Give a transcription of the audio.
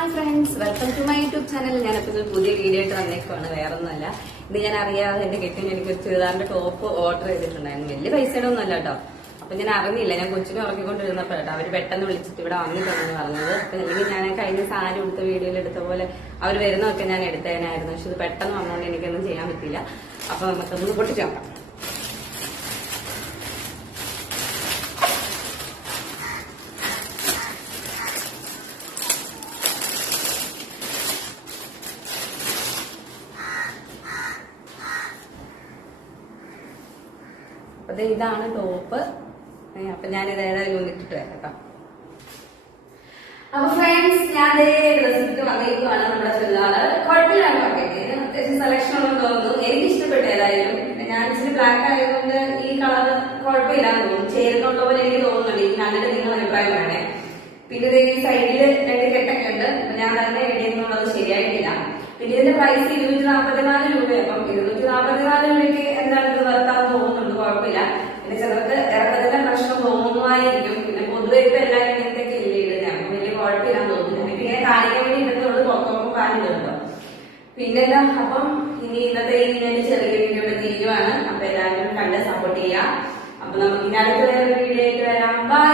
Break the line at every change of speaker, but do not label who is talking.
Hi friends welcome to my YouTube channel ഞാനിപ്പോൾ ഒരു പുതിയ വീഡിയോ ആയിട്ട് വന്നേക്കുവാണ്. വേറെ ഒന്നുമല്ല ഇത് ഞാൻ അറിയാതെ എന്റെ കെട്ടിന് എനിക്ക് ഒരു ചുരിദാറിന്റെ ടോപ്പ് ഓർഡർ ചെയ്തിട്ടുണ്ടായിരുന്നു. വലിയ പൈസയുടെ ഒന്നും അല്ല കേട്ടോ അപ്പൊ ഞാൻ അറിഞ്ഞില്ല. ഞാൻ കൊച്ചിനെ ഉറക്കിക്കൊണ്ടിരുന്നപ്പോൾ കേട്ടോ അവർ പെട്ടെന്ന് വിളിച്ചിട്ട് ഇവിടെ വന്നിട്ടുണ്ടെന്ന് പറഞ്ഞത്. അപ്പൊ അല്ലെങ്കിൽ ഞാൻ കഴിഞ്ഞ സാരി എടുത്ത വീഡിയോയിൽ എടുത്ത പോലെ അവർ വരുന്നതൊക്കെ ഞാൻ എടുത്തേനായിരുന്നു പക്ഷെ ഇത് പെട്ടെന്ന് വന്നുകൊണ്ട് എനിക്കൊന്നും ചെയ്യാൻ പറ്റില്ല അപ്പൊ നമുക്കൊന്ന് പൊട്ടിച്ചു നോക്കാം. അപ്പൊ ഇതാണ് ടോപ്പ്. അപ്പൊ ഞാൻ ഇത് ഏതായാലും ഒന്നിട്ടിട്ട് വരാം കേട്ടോ. അപ്പൊ ഫ്രണ്ട്സ് ഞാൻ ഡ്രസ്സിട്ട് വന്നേക്കുവാണ് നമ്മുടെ ചുരിദാറ് കുഴപ്പമില്ല അത്യാവശ്യം സെലക്ഷൻ ഉണ്ടെന്ന് തോന്നുന്നു. എനിക്ക് ഇഷ്ടപ്പെട്ടു ഏതായാലും. ഞാൻ ഇച്ചിരി ബ്ലാക്ക് ആയതുകൊണ്ട് ഈ കളർ കുഴപ്പമില്ല തോന്നുന്നു. ചേരുന്നുള്ള പോലെ എനിക്ക് തോന്നുന്നുണ്ട്. ഈ കണ്ടിട്ട് നിങ്ങൾ അഭിപ്രായം വേണേ. പിന്നെ ദേ ഈ സൈഡിൽ രണ്ട് കെട്ടൊക്കെ ഉണ്ട്. ഞാൻ തന്നെ എഴുതിയെന്നുള്ളത് ശരിയായിട്ടില്ല. പിന്നെ ഇതിന്റെ പ്രൈസ് ഇരുന്നൂറ്റി നാൽപ്പത്തിനാല് രൂപയാണ് അപ്പം ഇരുന്നൂറ്റി നാൽപ്പത്തിനാല് രൂപയ്ക്ക് എന്താണ് ഇത് വർത്താന്ന് തോന്നുന്നുണ്ട് കുഴപ്പമില്ല പിന്നെ ചിലർക്ക് ഇറക്കത്തിന്റെ പ്രശ്നം തോന്നുമായിരിക്കും പിന്നെ പൊതുവെ ഇപ്പൊ എല്ലാവരും ഇങ്ങനത്തെയൊക്കെ ഇല്ലേ ഇടുന്നത് അപ്പൊ വലിയ കുഴപ്പമില്ലാന്ന് കാണിക്കാൻ വേണ്ടി ഇടുന്നുള്ളൂ പുറത്തോട്ട് കാണിടുന്നുണ്ടോ പിന്നെന്താ അപ്പം ഇനി ഇന്നത്തെ ഇങ്ങനെ ചെറിയ വീഡിയോ തീരുവാണ്. അപ്പൊ എല്ലാവരും കണ്ട് സപ്പോർട്ട് ചെയ്യാം. അപ്പൊ നമുക്ക് ഇനി അടുത്ത വേറെ വീഡിയോ ആയിട്ട് വരാം. ബൈ